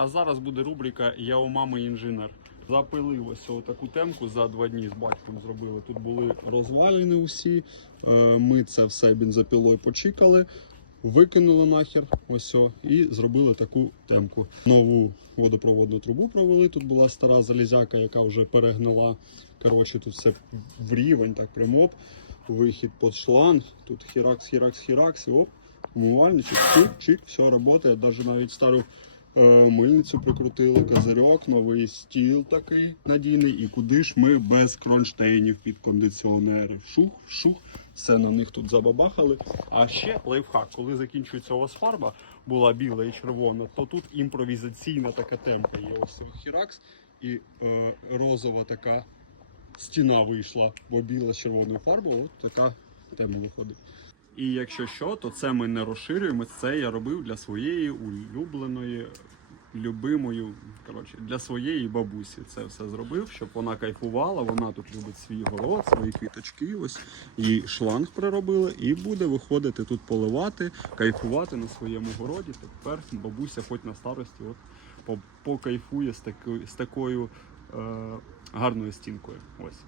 А зараз буде рубрика Я у мами інженер. Запилив ось таку темку за два дні з батьком зробили. Тут були розвалини усі. Е, Ми це все бензопілою почікали, викинули нахер ось о, і зробили таку темку. Нову водопроводну трубу провели. Тут була стара залізяка, яка вже перегнила. Коротше, тут все в рівень, так прямо. Вихід під шланг. Тут хіракс, хіракс, хіракс, і оп, умивальничок, чик, чик, все працює. Навіть навіть стару мильницю прикрутили, козирьок, новий стіл такий надійний. І куди ж ми без кронштейнів під кондиціонери? Шух, шух, все на них тут забабахали. А ще лайфхак, коли закінчується у вас фарба, була біла і червона, то тут імпровізаційна така темка. Є ось хіракс і е, розова така стіна вийшла, бо біла з червоною фарбою, от така тема виходить. І якщо що, то це ми не розширюємо. Це я робив для своєї улюбленої, любимої, коротше, для своєї бабусі. Це все зробив, щоб вона кайфувала. Вона тут любить свій город, свої квіточки. Ось їй шланг приробили, і буде виходити тут поливати, кайфувати на своєму городі. Тепер бабуся, хоч на старості, от покайфує з такою з такою е, гарною стінкою. Ось.